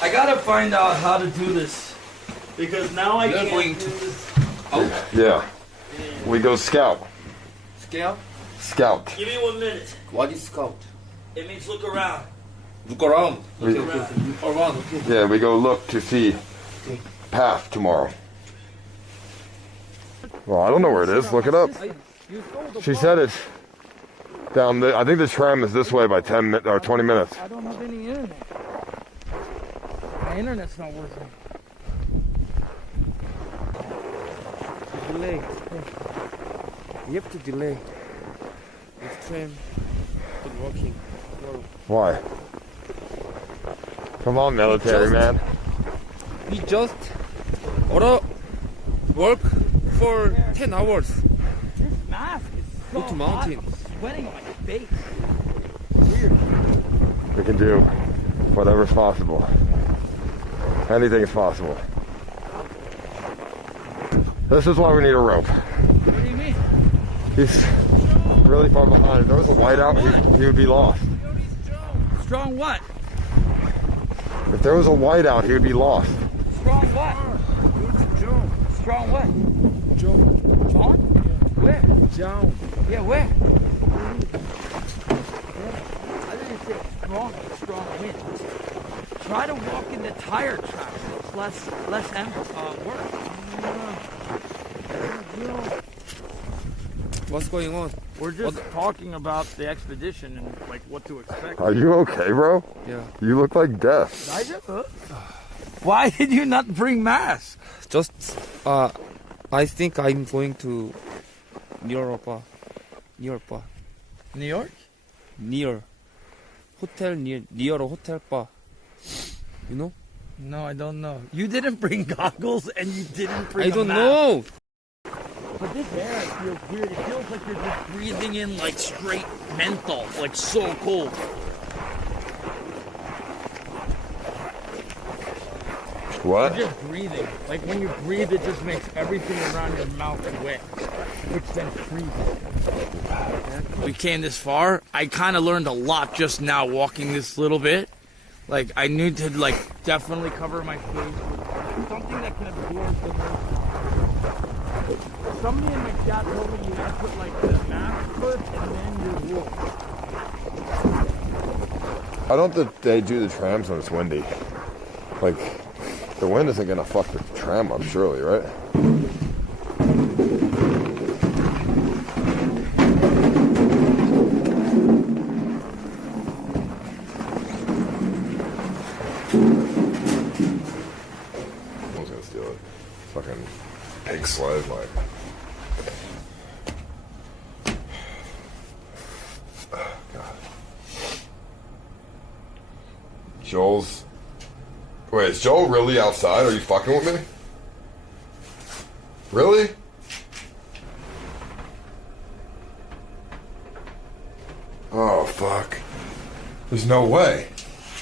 I gotta find out how to do this because now I can't do this. Oh. Yeah. We go scout. Scout? Scout. Give me 1 minute. What is scout? It means look around. Look around. Look around. Around, okay. Yeah, we go look to see path tomorrow. Well, I don't know where it is. Look it up. She said it's down the, I think the tram is this way by 10 minutes or 20 minutes. I don't have any internet. My internet's not working. Delay. You have to delay. This tram is working. No. Why? Come on, military man. We just oughta work for 10 hours. This mask is so Go to mountain. hot. I'm sweating on my face. It's weird. We can do whatever's possible. Anything is possible. This is why we need a rope. What do you mean? He's really far behind. If there was a whiteout, he would be lost. Strong what? If there was a whiteout, he would be lost. Strong what? Strong what? John? Where? Down. Yeah, where? I didn't say strong wind. Try to walk in the tire tracks. It's less work. What's going on? We're just talking about the expedition and like what to expect. Are you okay, bro? Yeah. You look like death. Why did you not bring masks? Just, I think I'm going to near New York? near hotel near a hotel bar. You know? No, I don't know. You didn't bring goggles and you didn't bring I don't a mask. know. But this air feels weird. It feels like you're just breathing in like straight menthol, like so cold. What? You're just breathing. Like when you breathe, it just makes everything around your mouth wet, which then freezes. We came this far. I kind of learned a lot just now walking this little bit. Like I need to like definitely cover my face with something that can absorb the moisture. Somebody in my chat told me you have to put like the mask first and then your wool. I don't think they do the trams when it's windy. Like, the wind isn't gonna fuck the tram up, surely, right? Someone's gonna steal it. Fucking pig sled, like. Joel's. Wait, is Joel really outside? Are you fucking with me? Really? Oh, fuck. There's no way.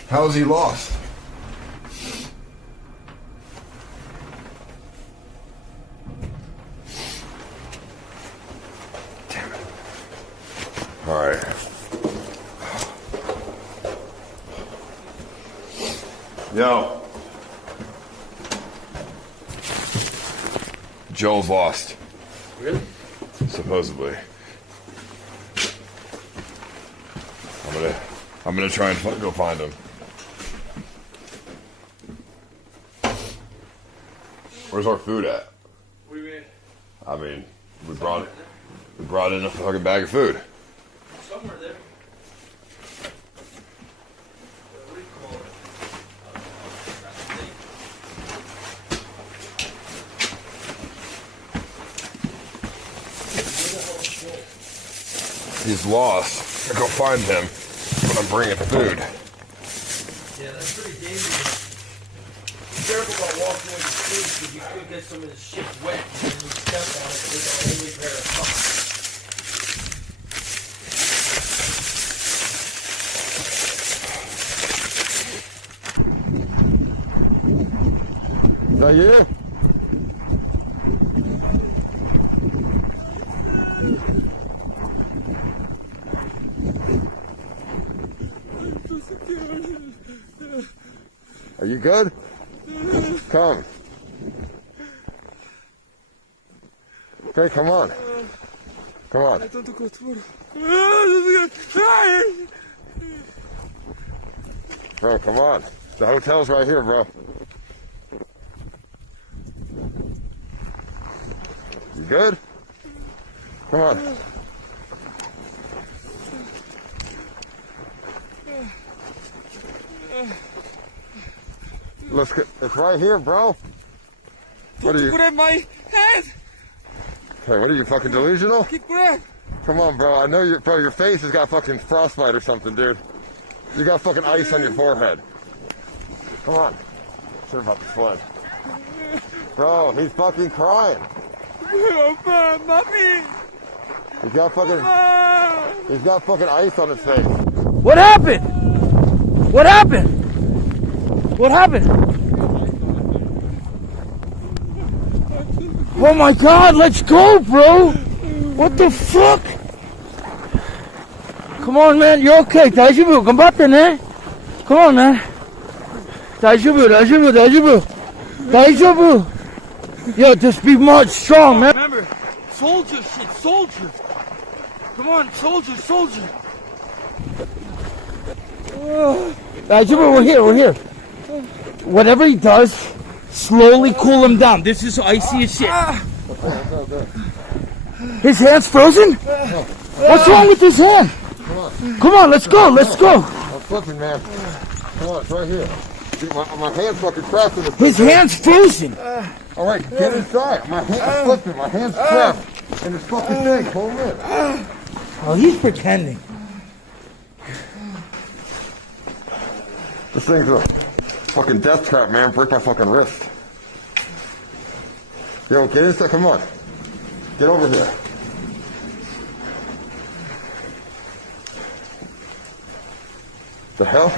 How is he lost? Damn it. Alright. Yo. Joel's lost. Really? Supposedly. I'm gonna try and go find him. Where's our food at? What do you mean? I mean, we brought in a fucking bag of food. Somewhere there. What do you call it? He's lost. I go find him, but I'm bringing food. Yeah, that's pretty dangerous. Be careful about walking with your shoes because you could get some of the shit wet and then you step on it with an only pair of socks. Is that you? Are you good? Come. Okay, come on. Come on. I don't go tomorrow. Bro, come on. The hotel's right here, bro. You good? Come on. Let's get, it's right here, bro. What are you? Grab my hand. Hey, what are you, fucking delusional? Keep grab. Come on, bro. I know you, bro. Your face has got fucking frostbite or something, dude. You got fucking ice on your forehead. Come on. Sure about the flood. Bro, he's fucking crying. Mommy. He's got fucking ice on his face. What happened? What happened? What happened? Oh my God, let's go, bro. What the fuck? Come on, man. You're okay. 다이슈부,頑張ってね. Come on, man. 다이슈부. Yo, just be much strong, man. Remember, soldier shit, soldier. Come on, soldier. 다이슈부, we're here. Whatever he does, slowly cool him down. This is icy as shit. His hand's frozen? What's wrong with his hand? Come on, let's go. I'm flipping, man. Come on, it's right here. Dude, my hand's fucking trapped in the His hand's frozen. All right, get inside. My hand's flipping. My hand's trapped in this fucking thing. Pull him in. Oh, he's pretending. This thing's a fucking death trap, man. Break my fucking wrist. Yo, get inside. Come on. Get over here. The hell?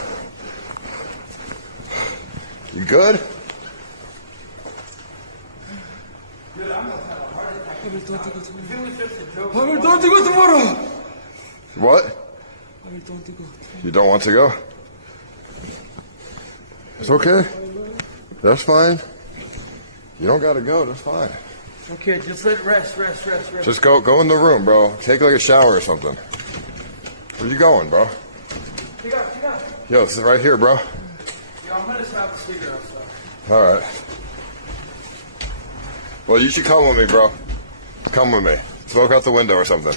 You good? Don't go tomorrow. What? You don't want to go? It's okay. That's fine. You don't gotta go, that's fine. Okay, just let rest. Just go in the room, bro. Take like a shower or something. Where you going, bro? Yo, this is right here, bro. Yo, I'm gonna stop the cigarette outside. Alright. Well, you should come with me, bro. Come with me. Smoke out the window or something.